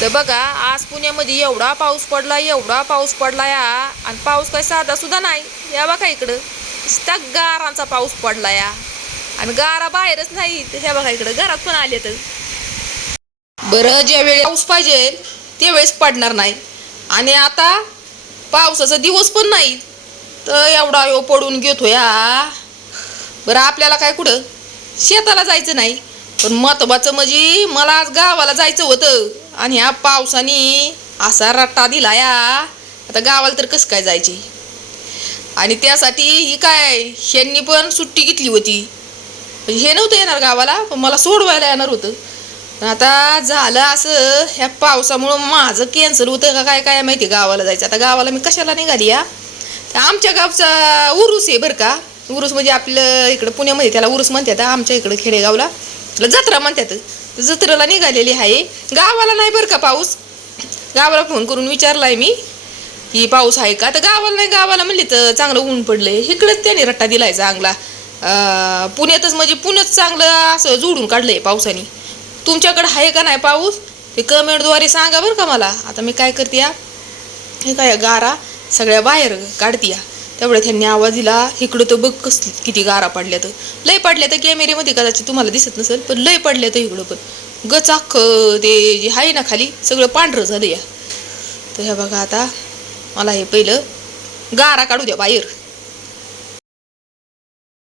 तर बघा आज पुण्यामध्ये एवढा पाऊस पडला या, आणि पाऊस काही साधा सुद्धा नाही. या बघा इकडं नुसता गारांचा पाऊस पडला या, आणि गारा बाहेरच नाही. ह्या बघा इकडं घरात पण आले. तर बरं, ज्या वेळेस पाऊस पाहिजे त्यावेळेस पडणार नाही, आणि आता पावसाचा दिवस पण नाही तर एवढा पडून घेतो या. बरं, आपल्याला काय कुठं शेताला जायचं नाही, पण महत्वाचं म्हणजे मला आज गावाला जायचं होतं, आणि ह्या पावसाने असा रट्टा दिला या. आता गावाला तर कसं काय जायचे, आणि त्यासाठी ही काय ह्यांनी पण सुट्टी घेतली होती. हे नव्हतं येणार गावाला, पण मला सोडवायला येणार होतं. आता झालं असं, ह्या पावसामुळं माझं कॅन्सल होतं का काय काय माहिती गावाला जायचं. आता गावाला मी कशाला निघाली या, आमच्या गावचा उरूस आहे बरं का. उरूस म्हणजे आपलं इकडं पुण्यामध्ये त्याला उरूस म्हणतात, आमच्या इकडं खेडेगावला जत्रा म्हणतात. जत्रेला निघालेली आहे. गावाला नाही बरं का पाऊस. गावाला फोन करून विचारलाय मी की पाऊस आहे का, तर गावाला नाही. गावाला म्हणले तर चांगलं ऊन पडलंय. इकडंच त्याने रट्टा दिलाय चांगला. पुण्यातच म्हणजे पुण्यात चांगलं असं जोडून काढलंय पावसाने. तुमच्याकडं आहे का नाही पाऊस ते कमेंटद्वारे सांगा बरं का मला. आता मी काय करते या, हे काय गारा सगळ्या बाहेर काढते या. तेवढ्यात त्यांनी आवाज दिला, इकडं तर बघ कसली किती गारा पडल्या. तर लय पडल्या तर कॅमेऱ्यामध्ये कदाचित तुम्हाला दिसत नसेल, पण लय पडल्या तर इकडं पण गचाख ते जे आहे ना खाली सगळं पांढरं झालं या. तर ह्या बघा, आता मला हे पहिलं गारा काढू द्या बाहेर.